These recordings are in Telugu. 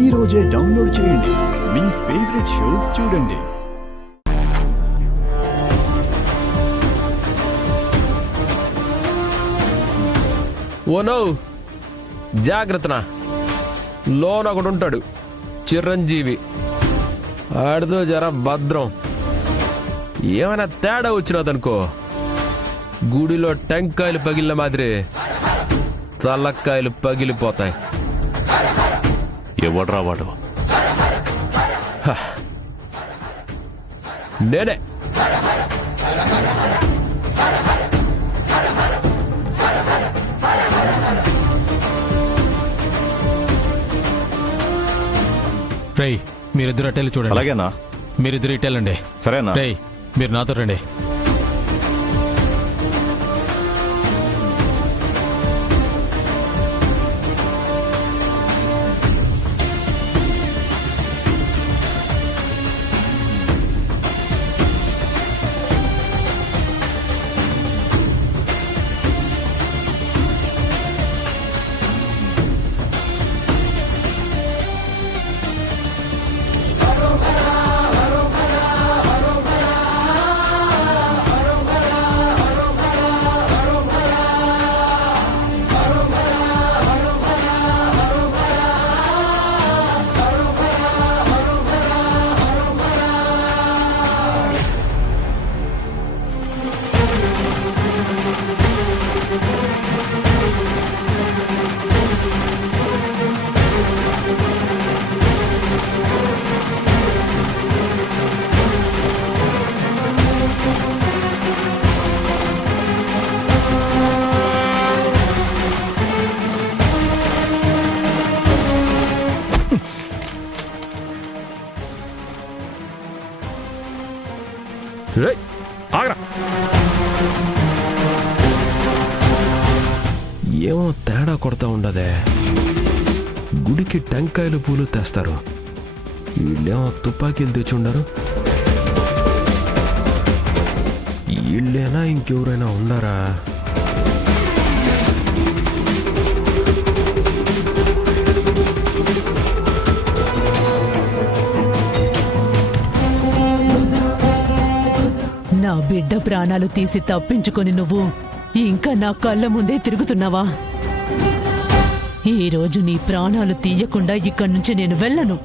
ఈ రోజే డౌన్లోడ్ చేయండి. మీ ఫేవరెట్ షోస్ చూడండి. ఓనో జాగ్రత్తనా, లోన్ ఒకడు ఉంటాడు చిరంజీవి, ఆడితో జర భద్రం. ఏమైనా తేడా వచ్చినదనుకో గుడిలో టెంకాయలు పగిలిన మాదిరి తలక్కాయలు పగిలిపోతాయి. ఎవడ్రా వాడు? నేనే. రేయ్, మీరిద్దరు అట్టెలు చూడండి. అలాగేనా? మీరిద్దరు ఇట్టెళ్ళండి. సరేనా? రేయ్, మీరు నాతో రండి. రేయ్, ఆగరా. ఏమో తేడా కొడతా ఉండదే. గుడికి టెంకాయలు పూలు తెస్తారు, వీళ్ళేమో తుపాకీలు తెచ్చుండారు. వీళ్ళేనా ఇంకెవరైనా ఉండారా? నా బిడ్డ ప్రాణాలు తీసి తప్పించుకొని నువ్వు ఇంకా నా కళ్ళ ముందే తిరుగుతున్నావా? ఈ రోజు నీ ప్రాణాలు తీయకుండా ఇక్కడి నుంచి నేను వెళ్ళను.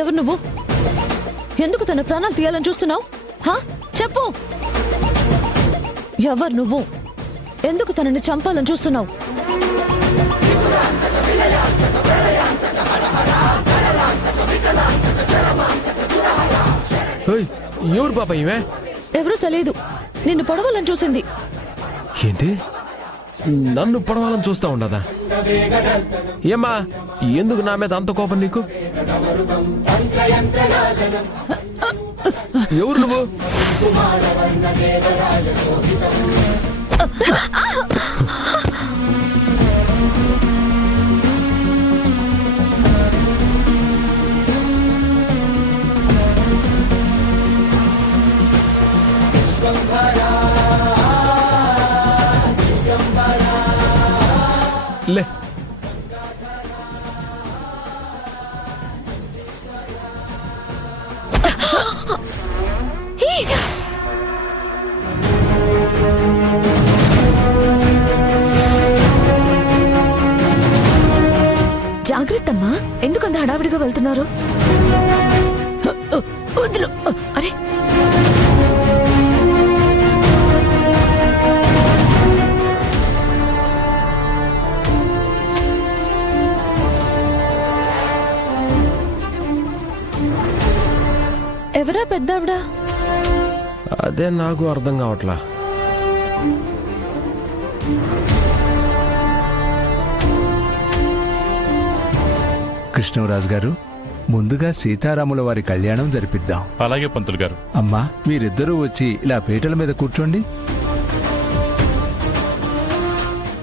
ఎవరు నువ్వు? ఎందుకు తన ప్రాణాలు తీయాలని చూస్తున్నావు? చెప్పు, ఎవరు నువ్వు? ఎందుకు తనని చంపాలని చూస్తున్నావు? ఎవరు పాప ఇవే? ఎవరూ తెలియదు, నిన్ను పొడవాలని చూసింది. ఏంటి, నన్ను పొడవాలని చూస్తా ఉండదా? ఏమ్మా, ఎందుకు నా మీద అంత కోపం నీకు? ఎవరు నువ్వు? లే జాగ్రత్తమ్మా, ఎందుకు అంత హడావిడిగా వెళ్తున్నారు? వదిలు. అరే ఎవరా పెద్దావిడా? అదే నాకు అర్థం కావట్లా. కృష్ణరాజు గారు, ముందుగా సీతారాముల వారి కళ్యాణం జరిపిద్దాం. అలాగే పంతులు గారు. అమ్మా, మీరిద్దరూ వచ్చి ఇలా పీటల మీద కూర్చోండి.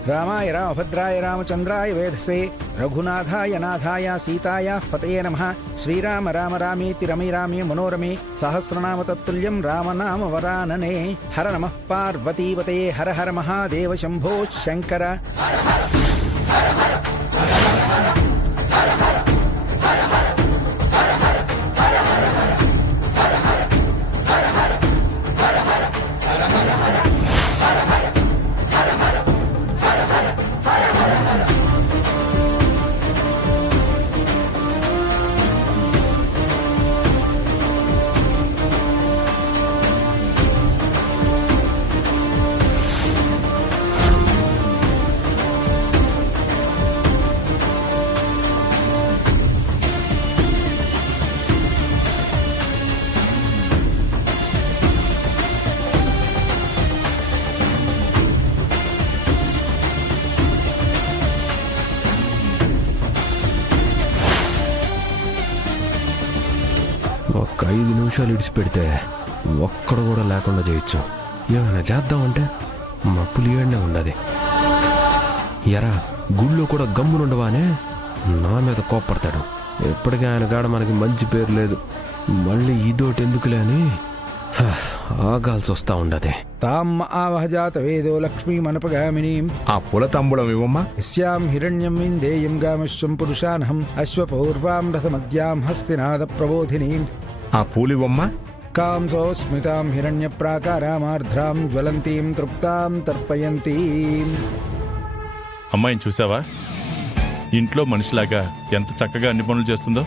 రామాయ రామభద్రాయ రామచంద్రాయ వేధసే రఘునాథాయ నాథాయ సీతాయ పతయే నమః. శ్రీరామ రామ రామేతి రమే రామే మనోరమే సహస్రనామ తత్తుల్యం రామనామ వరాననే. హర నమః పార్వతీపతే హర హర మహాదేవ శంభో శంకర. ఒక్క 5 నిమిషాలు ఇడిచి పెడితే ఒక్కడు కూడా లేకుండా చేయొచ్చు. ఏమైనా చేద్దామంటే మా పులియడనే ఉండదు. ఎరా గుళ్ళో కూడా గమ్మునుండవానే నా మీద కోప్పడతాడు. ఎప్పటికీ ఆయన కాడ మనకి మంచి పేరు లేదు. మళ్ళీ ఇదోటి ఎందుకులే అని ఆగాల్సి వస్తా ఉండదు. తామ్మ ఆవహజాత వేదో లక్ష్మీ మనపగామినీం. ఆ పూల తాంబూలం ఇవ్వమ్మా. యస్యాం హిరణ్యం విందేయం గామశ్వం పురుషానహం అశ్వపూర్వాం రథమద్యాం హస్తినాద ప్రబోధినీం. ఆ పూలివ్వమ్మా. కాంసోస్మితాం హిరణ్య ప్రాకారామార్ధ్రాం జ్వలంతీం తృప్తాం తర్పయంతీం. అమ్మాయిని చూసావా? ఇంట్లో మనిషిలాగా ఎంత చక్కగా అన్ని పనులు చేస్తుందో.